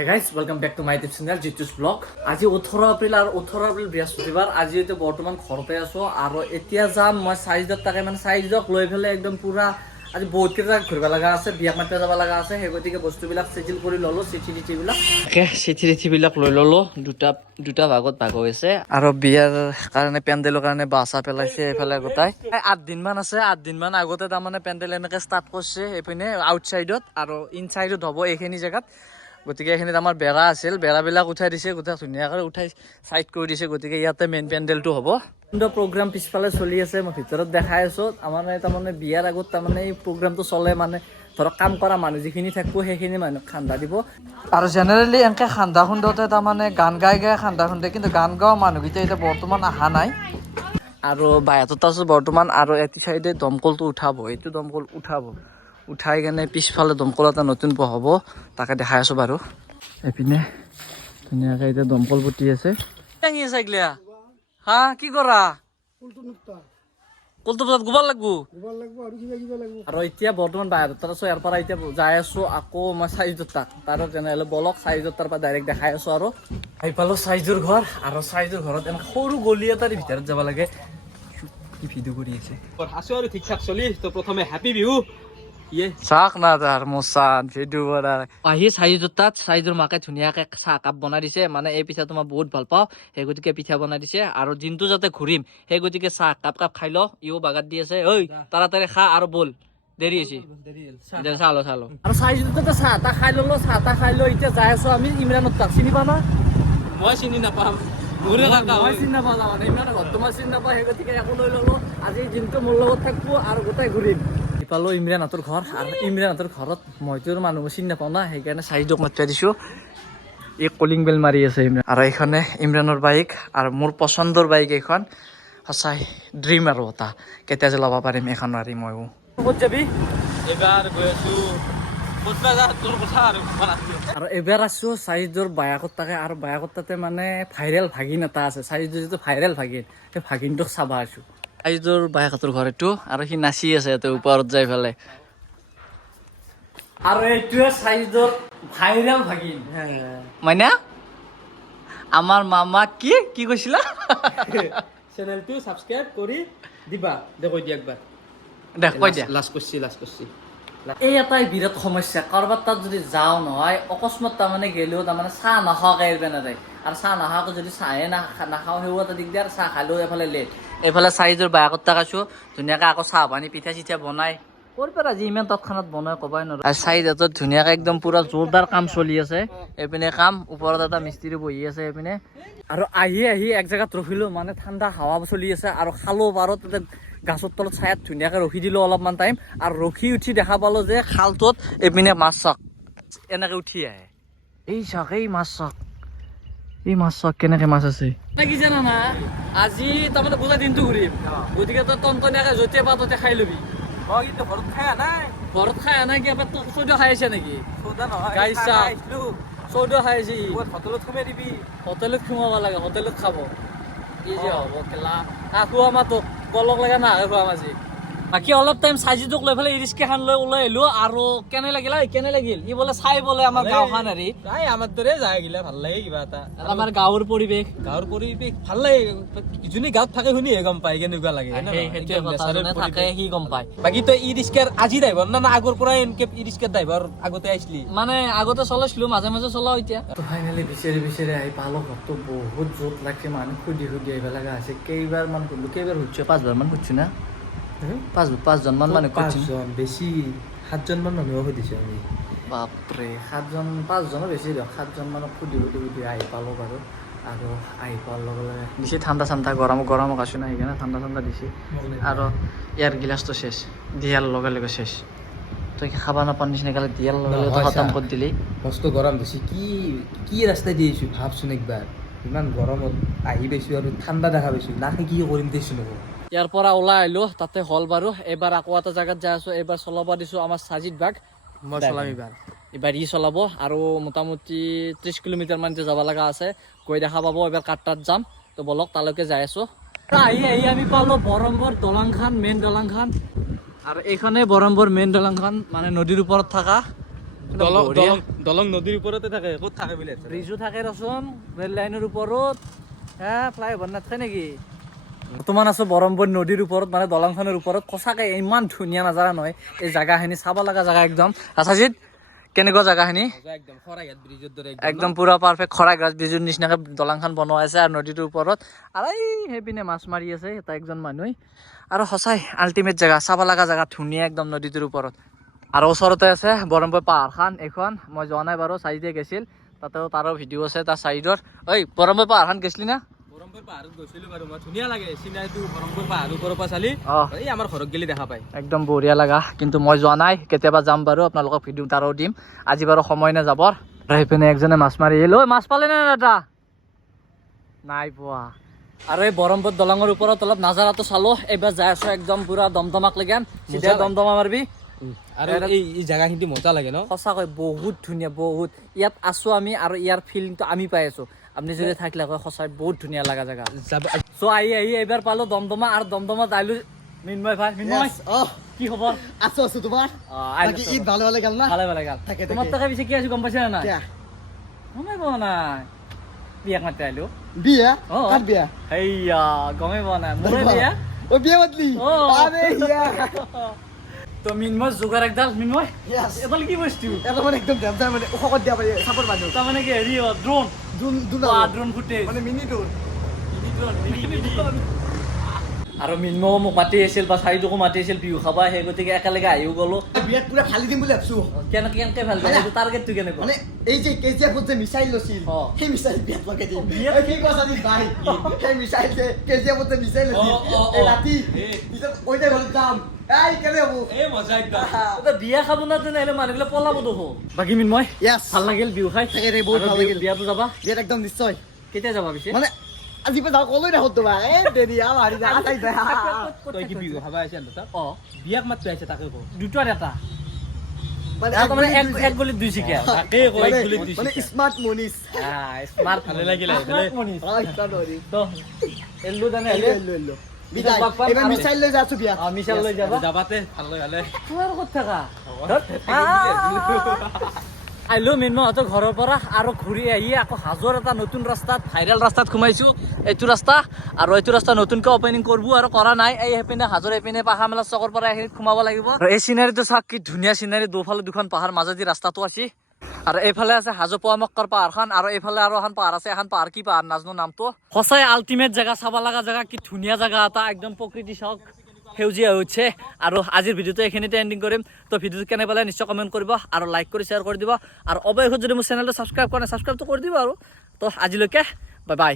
Hey guys, welcome back to my YouTube channel Jitus Vlog. আজি 18 এপ্ৰিল আৰু 18 এপ্ৰিল বৃহস্পতিবাৰ। আজি এতিয়া বৰ্তমান ঘৰতে আছো আৰু এতিয়া যাম মই সাইজত তাকে মানে সাইজক লৈ ফেলে একদম পুৰা আজি বহুত কেইটা ঘুৰিব লগা আছে, বিয়া মাতিব যাব লগা আছে। সেই গতিকে বস্তুবিলাক সেটেল কৰি ললো, চিঠিবিলাক চিঠিবিলাক লৈ ললো। দুটা ভাগত ভাগ হৈছে আৰু বিয়াৰ কাৰণে পেণ্ডেলৰ কাৰণে বাছা পেলাইছে এইফালে গোটাই 8 দিন মান আছে। 8 দিন মান আগতে তাৰমানে পেণ্ডেল এনেকে ষ্টাৰ্ট কৰিছে এইপিনে আউটসাইডত আৰু ইনসাইডত হ'ব এইখিনি জেগাত। গতিকে এইখিনিত আমাৰ বেৰা আছিল, বেৰাবিলাক উঠাই দিছে, গোটেই ধুনীয়াকৈ উঠাই চাইড কৰি দিছে। গতিকে ইয়াতে মেইন পেণ্ডেলটো হ'ব। সুন্দৰ প্ৰগ্ৰাম পিছফালে চলি আছে, মই ভিতৰত দেখাই আছো। আমাৰ তাৰমানে বিয়াৰ আগত তাৰমানে এই প্ৰগ্ৰামটো চলে, মানে ধৰক কাম কৰা মানুহ যিখিনি থাকিব সেইখিনি মানুহ খান্দা দিব। আৰু জেনেৰেলি এনেকৈ খান্দা খুন্দোতে তাৰমানে গান গাই খান্দা খুন্দে, কিন্তু গান গোৱা মানুহকেইটা এতিয়া বৰ্তমান অহা নাই। আৰু বাহিৰতো আছো বৰ্তমান। আৰু এটি চাইডে দমকলটো উঠাব, এইটো দমকল উঠাই কেনে পিছফালে দমকল এটা নতুন বহাব, তাকে দেখাই আছো বাৰু। এইপিনে ধুনীয়াকৈ এতিয়া দমকল পুতি আছে। দাঙি আছে এইগিলা হা, কি কৰা? কলটো বজাত গোবৰ লাগবো আৰু এতিয়া বৰ্তমান বাহিৰত আছো। ইয়াৰ পৰা এতিয়া যাই আছো আকৌ মই চাইজত তাক তাৰ তেনেহ'লে বলক চাইজত তাৰ পৰা ডাইৰেক্ট দেখাই আছো। আৰু আহি পালো চাইজৰ ঘৰ, আৰু চাইজৰ ঘৰত এনেকৈ সৰু গলি এটাৰ ভিতৰত যাব লাগে। কি ভিডিঅ' কৰি আছে আছো আৰু ঠিক ঠাক চলি। তো প্ৰথমে হেপী বিহু চাক না তাৰ মোচান ভিডিঅ' বনাই আহি চাইজৰ তাত চাইজৰ মাকে ধুনীয়াকে চাহ কাপ বনাই দিছে। মানে এই পিঠাটো মই বহুত ভাল পাওঁ, সেই গতিকে পিঠা বনাই দিছে। আৰু দিনটো যাতে ঘূৰিম সেই গতিকে চাহ কাপ খাই ল। ইও বাগাত দি আছে, ঐ তাড়াতাড়ি খা আৰু বল, দেৰি হৈছে। চালো আৰু চাইজতে চাহ তাহ খাই ললো। চাহ তাহ খাই লৈ এতিয়া যাই আছো আমি ইমৰানত তাক। চিনি পা না? মই চিনি নাপাম, মই চিনি নাপাওঁ মানে ইমান ঘৰটো মই চিনি নাপাওঁ। সেই গতিকে একো লৈ ললো। আজি দিনটো মোৰ লগত থাকবো আৰু গোটাই ঘূৰিম। ইফালো ইমৰানহঁতৰ ঘৰ, আৰু ইমৰানহঁতৰ ঘৰত মইতো মানুহ চিনি নাপাওঁ না, সেইকাৰণে চাইজক মাতি দিছো। এই কলিং বেল মাৰি আছে ইমৰান। আৰু এইখনে ইমৰানৰ বাইক, আৰু মোৰ পচন্দৰ বাইক এইখন। সঁচাই ড্ৰিম আৰু এটা কেতিয়া যে ল'ব পাৰিম এইখন মাৰি। ময়ো ক'ত যাবি এবাৰ গৈ আছো তোৰ কথা আৰু এবাৰ আছো চাইজৰ বায়াকত তাকে। আৰু বায়াকত তাতে মানে ভাইৰেল ভাগিন এটা আছে, চাইজৰ যিটো ভাইৰেল ভাগিন, সেই ভাগিনটোক চাবা আছো। চাইজৰ বায়াকতৰ ঘৰ এইটো, আৰু সি নাচি আছে ইয়াতে ওপৰত যাই পেলাই। আৰু এইটোৱে চাইজৰ ভাইৰেল ভাগিন মাইনা। আমাৰ মামা কি কৈছিলা? চেনেলটো ছাবস্ক্ৰাইব কৰি দিবা। দে কৈ দিয়া একবাৰ, কৈ দিয়া। লাষ্ট কৰছি এই এটাই বিৰাট সমস্যা, কাৰোবাৰ তাত যদি যাওঁ নহয় অকস্মাত তাৰমানে গেলেও তাৰমানে চাহ নাখাওঁকে আহিব নাযায়। আৰু চাহ নাখাওঁকে যদি চাহে নাখাওঁ সেইও এটা দিগদাৰ। চাহ খালেও এইফালে লেট। এইফালে চাইজৰ বায়াকত তাক আছো ধুনীয়াকৈ। আকৌ চাহ পানী পিঠা চিঠা বনাই ক'ৰ পৰা আজি ইমান তৎক্ষণাত বনাই ক'বাই নোৱাৰো। আৰু চাইজত ধুনীয়াকৈ একদম পুৰা জোৰদাৰ কাম চলি আছে। এইপিনে কাম, ওপৰত এটা মিস্ত্ৰী বহি আছে এইপিনে। আৰু আহি এক জেগাত ৰখিলো, মানে ঠাণ্ডা হাৱা চলি আছে আৰু খালো পাৰো তাতে গাছৰ তলত ছায়াত ধুনীয়াকৈ ৰখি দিলো অলপমান টাইম। আৰু ৰখি উঠি দেখা পালো যে খালটোত এইপিনে মাছ চাক এনেকে উঠি আহে। এই চাক, এই মাছ চাক কেনেকে মাছ আছে কি জানা না? আজি তাৰমানে গোটেই দিনটো ঘূৰিম, গতিকে তই টনটনীয়াকে য'তে পা ততে খাই লবি। মই কিন্তু ঘৰত খাই নাই। ঘৰত খাই আনা কি এবাৰ চৌদ খাই আছে নেকি? চৌদা নহয়, গাই চাহ চৌদ খাই আছে। হোটেলত সোমাই দিবি। হোটেলত সোমাব লাগে, হোটেলত খাব। কি যে হ'ব খেলা খুৱাম তোক, গলক লাগে না খুৱাম আজি। বাকী অলপ টাইম চাইজটোক লৈ পেলাই ৰিক্সাখন লৈ ওলাই আহিলো। আৰু কেনে লাগিল ই বোলে চাই বোলে আমাৰ গাঁওখন হেৰি নাই, আমাৰ দৰে যায় গিলা ভাল লাগে। কিবা এটা আমাৰ গাঁৱৰ পৰিৱেশ ভাল লাগে। যোনে গাঁৱত থাকে শুনিহে গম পায় কেনেকুৱা লাগে। থাকে সি গম পায়। বাকী তই ই ৰিক্সাৰ আজি ড্ৰাইভাৰ না আগৰ পৰাই এনকে ই ৰিক্সাৰ ড্ৰাইভাৰ আগতে আহিছিলি? মানে আগতে চলাইছিলো, মাজে চলাও। এতিয়া ফাইনেলি বিচাৰি আহি পালো ঘৰটো। বহুত জোত লাগছে, মানুহ সুধি আহিব লগা হৈছে। কেইবাৰ সুধছো, 5বাৰ মান সুধছো না? 5জন মান মানুহ, 5জন বেছি, 7জন মান মানুহক সুধিছো আমি। বাপৰে 5জনৰ বেছি দিয়ক। 7জন মানক সুধি আহি পালো বাৰু। আৰু আহি পোৱাৰ লগে লগে দিছে ঠাণ্ডা গৰমক আছো না, সেইকাৰণে ঠাণ্ডা দিছে। আৰু ইয়াৰ গিলাচটো শেষ, দিয়াৰ লগে লগে শেষ। তই খাবা নাপাৰ নিচিনা কালি দিয়াৰ লগে লগে খতম কৰি দিলি। মস্ত গৰম দিছে। কি ৰাস্তাই দি আহিছো ভাবচোন একবাৰ। ইমান গৰমত আহি পাইছো আৰু ঠাণ্ডা দেখা পাইছো, নাকি কি কৰিম দিছো নকো। ইয়াৰ পৰা ওলাই আহিলো, তাতে হ'ল বাৰু। এবাৰ আকৌ এটা জেগাত যাই আছো। এবাৰ চলাব দিছো আমাৰ সাজিদ বাগ। মই চলাম এইবাৰ ই চলাব। আৰু মোটামুটি 30 কিলোমিটাৰ মান যাব লগা আছে। গৈ দেখা পাব এবাৰ কাট্টাত যাম। তো বলক তালৈকে যাই আছো। আহি আমি পালো বৰম্বৰ মেইন দলংখান। আৰু এইখনে বৰম্বৰ মেইন দলংখান, মানে নদীৰ ওপৰত থকা দলং নদীৰ ওপৰতে থাকে ক'ত থাকে বুলি ব্ৰিজো থাকে ৰচোন ৰেল লাইনৰ ওপৰত ফ্লাই অভাৰ নাথাকে নেকি বৰ্তমান আছো ব্ৰহ্মপুত্ৰ নদীৰ ওপৰত মানে দলংখনৰ ওপৰত সঁচাকে ইমান ধুনীয়া নাজাৰা নহয় এই জাগাখিনি চাব লগা জাগা একদম আছাজিত কেনেকুৱা জাগাখিনি একদম খৰাঘাট ব্ৰিজৰ দৰে একদম পুৰা পাৰফেক্ট খৰাঘাট ব্ৰিজৰ নিচিনাকে দলংখন বনোৱা আছে আৰু নদীটোৰ ওপৰত আৰু সেইপিনে মাছ মাৰি আছে এটা একজন মানুহে আৰু সঁচাই আল্টিমেট জেগা চাব লগা জেগা ধুনীয়া একদম নদীটোৰ ওপৰত আৰু ওচৰতে আছে ব্ৰহ্মপুত্ৰ পাহাৰখন এখন মই যোৱা নাই বাৰু চাইডে গৈছিল তাতেও তাৰো ভিডিঅ' আছে তাৰ চাইডৰ ঐ ব্ৰহ্মপুত্ৰ পাহাৰখন গৈছিলি না ব্ৰহ্মপুত্ৰ পাহাৰত গৈছিলো বাৰু মই ধুনীয়া লাগে চিনাৰীটো ব্ৰহ্মপুত্ৰ পাহাৰৰ ওপৰৰ পৰা চালি এই আমাৰ ঘৰত গেলি দেখা পায় একদম বঢ়িয়া লগা কিন্তু মই যোৱা নাই কেতিয়াবা যাম বাৰু আপোনালোকক ভিডিঅ' তাৰো দিম আজি বাৰু সময় নাই যাবৰ সেইপিনে একজনে মাছ মাৰি আহিল ঐ মাছ পালে নে দাদা নাই পোৱা আৰু এই ব্ৰহ্মপুত্ৰ দলঙৰ ওপৰত অলপ নাজাৰাটো চালো এইবাৰ যাই আছো একদম পুৰা দমদমাক লেগেন চিধা দমদমা মাৰবি আৰু এই জাগাখিনি মজা লাগে ন সঁচাকৈ বহুত ধুনীয়া বহুত ইয়াত আছো আমি আৰু ইয়াৰ ফিলিংটো আমি পাই আছো আপুনি যদি থাকিলে হয় সঁচাই বহুত ধুনীয়া লগা জেগা চ' আহি এইবাৰ পালো দমদমা আৰু দমদমা যাইলো মিন্ময় ভাই মিন্ময় কি খবৰ আছো তোমাৰ বাকি ঈদ ভালো ভালো গেল না ভালে ভালে গাল থাকে তোমাৰ তাকে পিছে কি আছো গম পাইছা না গমেই পোৱা নাই বিয়াক মাতি আহিলো বিয়া কাৰ বিয়া হেইয়া গমেই পোৱা নাই মোৰে বিয়া ও বিয়া বদলি আৰে ইয়া তো মিন্ময় যোগাৰ একডাল মিন্ময় Yes. এডাল কি বস্তু এটা মানে একদম ডেঞ্জাৰ মানে ওখত দিয়া পাৰি সাপৰ বান্ধো তাৰমানে কি হেৰি ড্ৰোন দুন ড্ৰোন ফুটেজ মানে মিনি ড্ৰোন আৰু মিন্ময়ো মোক মাতি আছিল বা চাৰিটোকো মাতি আছিল বিহু খাবা সেই গতিকে একেলগে আহিও গ'লো বিয়াত পুৰা ফালি দিম বুলি ভাবছো কেনেকে ভাল পাই সেইটো টাৰ্গেটটো কেনেকুৱা মানে এই যে কেজিএফত যে মিছাইল লৈছিল সেই মিছাইল বিয়াত লগাই দিম বিয়াত- কি কথা দিম ভাই সেই মিছাইল যে কেজিএফত যে মিছাইল লৈছিল এই ৰাতি পিছত কৈ দে ঘৰত যাম এই কেনে হ'ব এই মজা একদম এটা বিয়া খাব না তেনেহ'লে মানুহবিলাক পলাব দেখো বাকী মিন্ময় Yes. ভাল লাগিল বিহু খাই তাকে ৰে, বহুত আৰু ভাল লাগিল। বিয়াতো যাবা বিয়াত একদম নিশ্চয় কেতিয়া যাবা পিছে মানে আজি পৰা যাওঁ কলৈ দেখোন তোমাৰ দেৰি মাৰি যা চাই দে তই কি বিহু খাবা আহিছে তাত অ বিয়াক মাতি আহিছে তাকে কওঁ দুটাৰ এটা মানে তাৰমানে এক গলিত দুই চিকিয়া তাকে কওঁ এক গুলিত দিছে মানে স্মাৰ্ট মনিছ স্মাৰ্ট ভালে লাগিলে এইফালে। তো এল্লু জানে এল্লো বিদায় লগ পাম এবাৰ আৰু- মিছাইল লৈ যাইছো বিয়াত মিছাল লৈ যাবা যাবাতে ভালে ভালে তোমাৰ ক'ত থাকা আহিলো মিন্ময়হঁতৰ ঘৰৰ পৰা আৰু ঘূৰি আহি আকৌ হাজোৰ এটা নতুন ৰাস্তাত ভাইৰেল ৰাস্তাত সোমাইছো এইটো ৰাস্তা আৰু এইটো ৰাস্তা নতুনকৈ অপেনিং কৰিব আৰু কৰা নাই এই সেইপিনে হাজোৰ এইপিনে পাহাৰ মেলা চকৰ পৰা এইখিনিত সোমাব লাগিব আৰু এই চিনাৰীটো চাওক কি ধুনীয়া চিনাৰী দুফালে দুখন পাহাৰ মাজেদি ৰাস্তাটো আছে আৰু এইফালে আছে হাজো পোৱামক্কৰ পাহাৰখন আৰু এইফালে আৰু এখন পাহাৰ আছে এখন পাহাৰ কি পাহাৰ নাজানো নামটো সঁচাই আল্টিমেট জেগা চাব লগা জেগা কি ধুনীয়া জেগা এটা একদম প্ৰকৃতি চাওক সেউজীয়া হৈ উঠছে আৰু আজিৰ ভিডিঅ'টো এইখিনিতে এণ্ডিং কৰিম তো ভিডিঅ'টো কেনে পালে নিশ্চয় কমেণ্ট কৰিব আৰু লাইক কৰি শ্বেয়াৰ কৰি দিব আৰু অৱশেষত যদি মোৰ চেনেলটো ছাবস্ক্ৰাইব কৰা নাই ছাবস্ক্ৰাইবটো কৰি দিব আৰু তো আজিলৈকে বাই বাই